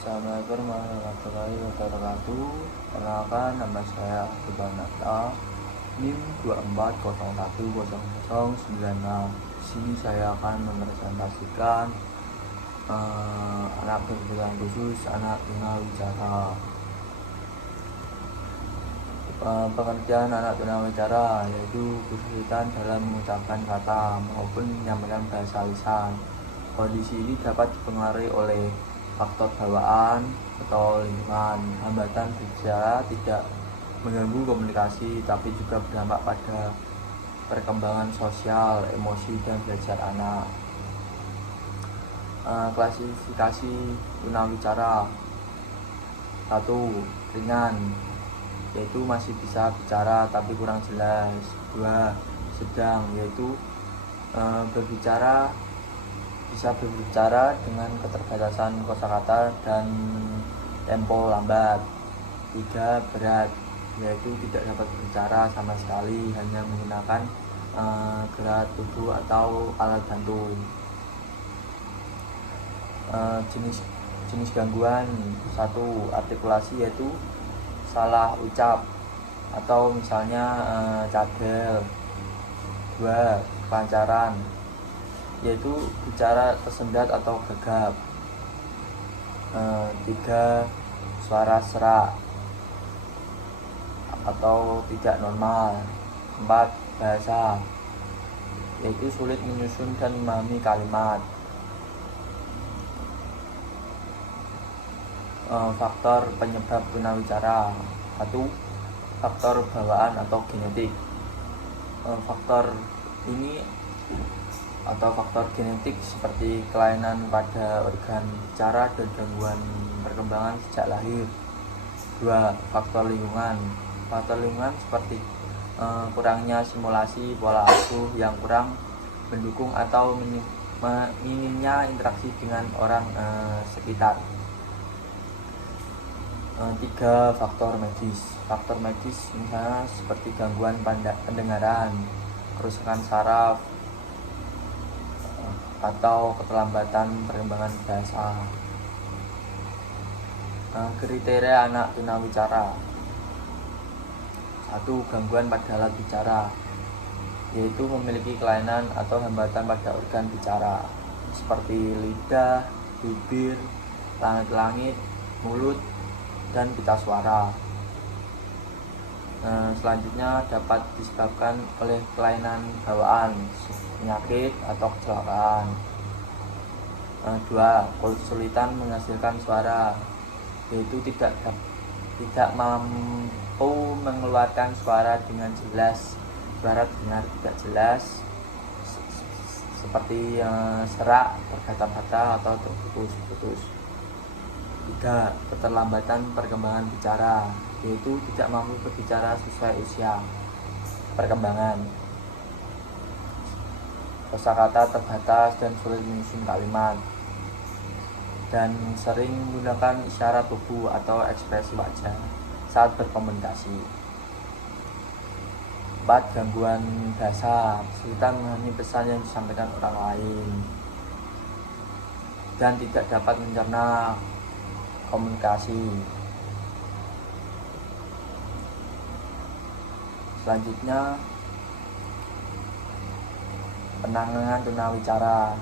Assalamualaikum warahmatullahi wabarakatuh. Perkenalkan, nama saya Abdul NIM 24010096. Di sini saya akan mempresentasikan anak berkebutuhan khusus, anak tunawicara. Pengertian anak tunawicara yaitu kesulitan dalam mengucapkan kata maupun menyampaikan bahasa lisan. Kondisi ini dapat dipengaruhi oleh faktor bawaan atau lingkungan. Hambatan berbicara tidak mengganggu komunikasi, tapi juga berdampak pada perkembangan sosial, emosi, dan belajar anak. Klasifikasi tunawicara: 1. Ringan, yaitu masih bisa bicara tapi kurang jelas. 2. Sedang, yaitu bisa berbicara dengan keterbatasan kosakata dan tempo lambat. 3. Berat, yaitu tidak dapat berbicara sama sekali, hanya menggunakan gerak tubuh atau alat bantu. Jenis gangguan: 1. Artikulasi, yaitu salah ucap atau misalnya cadel. 2. Kelancaran, yaitu bicara tersendat atau gagap. 3. Suara serak atau tidak normal. 4. Bahasa, yaitu sulit menyusun dan memahami kalimat. Faktor penyebab tunawicara: 1. Faktor bawaan atau genetik. Faktor ini atau faktor genetik seperti kelainan pada organ bicara dan gangguan perkembangan sejak lahir. 2. Faktor lingkungan. Faktor lingkungan seperti kurangnya simulasi pola asuh yang kurang mendukung atau minimnya interaksi dengan orang sekitar. 3. Faktor medis. Faktor medis misalnya seperti gangguan pendengaran, kerusakan saraf, atau keterlambatan perkembangan bahasa. Kriteria anak tunawicara: 1. Gangguan pada alat bicara, yaitu memiliki kelainan atau hambatan pada organ bicara seperti lidah, bibir, langit-langit, mulut, dan pita suara. Selanjutnya dapat disebabkan oleh kelainan bawaan, penyakit, atau kecelakaan. 2. Kesulitan menghasilkan suara, yaitu tidak mampu mengeluarkan suara dengan jelas. Suara dengar tidak jelas seperti serak, berkata-kata, atau terputus-putus. 3. Keterlambatan perkembangan bicara, yaitu tidak mampu berbicara sesuai usia perkembangan. Kosakata terbatas dan sulit menyusun kalimat, dan sering menggunakan isyarat tubuh atau ekspresi wajah saat berkomunikasi. 4. Gangguan bahasa, kesulitan memahami pesan yang disampaikan orang lain dan tidak dapat mencerna komunikasi. Selanjutnya, penanganan tunawicara.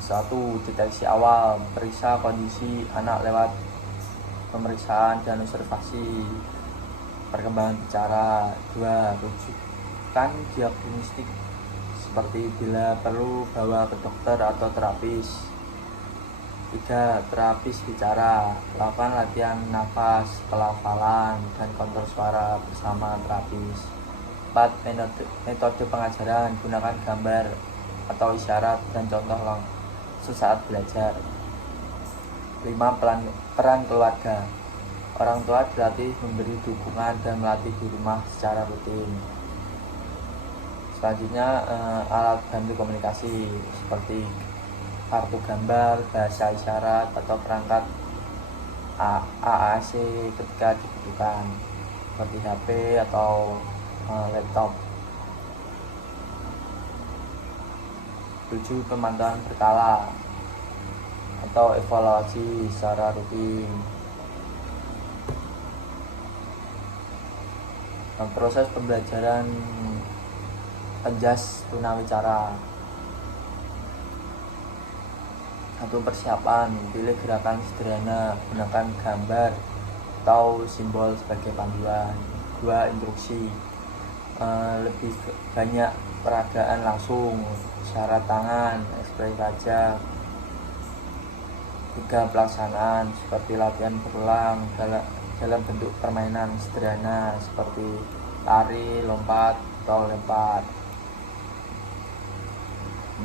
1. Deteksi awal, periksa kondisi anak lewat pemeriksaan dan observasi perkembangan bicara. 2. Rujukan diagnostik, seperti bila perlu bawa ke dokter atau terapis. 3. Terapis bicara, lakukan latihan nafas, pelafalan, dan kontrol suara bersama terapis. 4. Metode pengajaran, gunakan gambar atau isyarat dan contoh sesaat belajar. 5. Peran keluarga, orang tua dilatih memberi dukungan dan melatih di rumah secara rutin. Selanjutnya, alat bantu komunikasi seperti kartu gambar, bahasa isyarat, atau perangkat AAC ketika dibutuhkan, seperti HP atau laptop. 7. Pemantauan berkala, atau evaluasi secara rutin. Proses pembelajaran penjas tunawicara. Satu, persiapan. Pilih gerakan sederhana, gunakan gambar atau simbol sebagai panduan. 2, instruksi. Lebih banyak peragaan langsung, isyarat tangan, ekspresi wajah. 3, pelaksanaan, seperti latihan berulang dalam bentuk permainan sederhana seperti lari, lompat, atau lempar.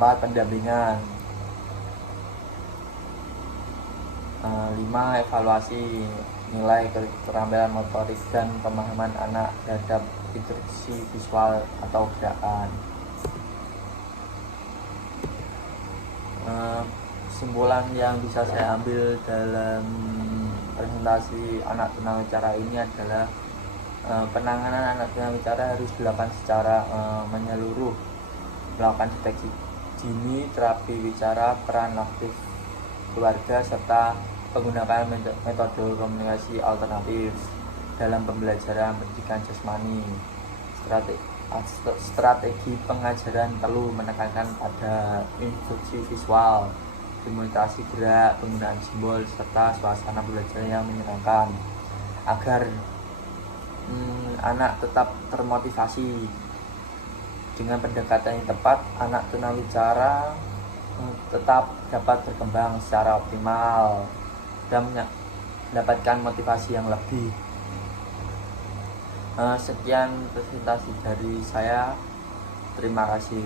4, pendampingan. 5, evaluasi, nilai keterampilan motorik dan pemahaman anak terhadap instruksi visual atau gerakan. Kesimpulan yang bisa saya ambil dalam presentasi anak tunawicara ini adalah penanganan anak tunawicara harus dilakukan secara menyeluruh, melakukan deteksi dini, terapi bicara, peran aktif keluarga, serta menggunakan metode komunikasi alternatif dalam pembelajaran pendidikan jasmani. Strategi pengajaran perlu menekankan pada instruksi visual, demonstrasi gerak, penggunaan simbol, serta suasana belajar yang menyenangkan agar anak tetap termotivasi. Dengan pendekatan yang tepat, anak tunawicara tetap dapat berkembang secara optimal dan mendapatkan motivasi yang lebih. Sekian presentasi dari saya. Terima kasih.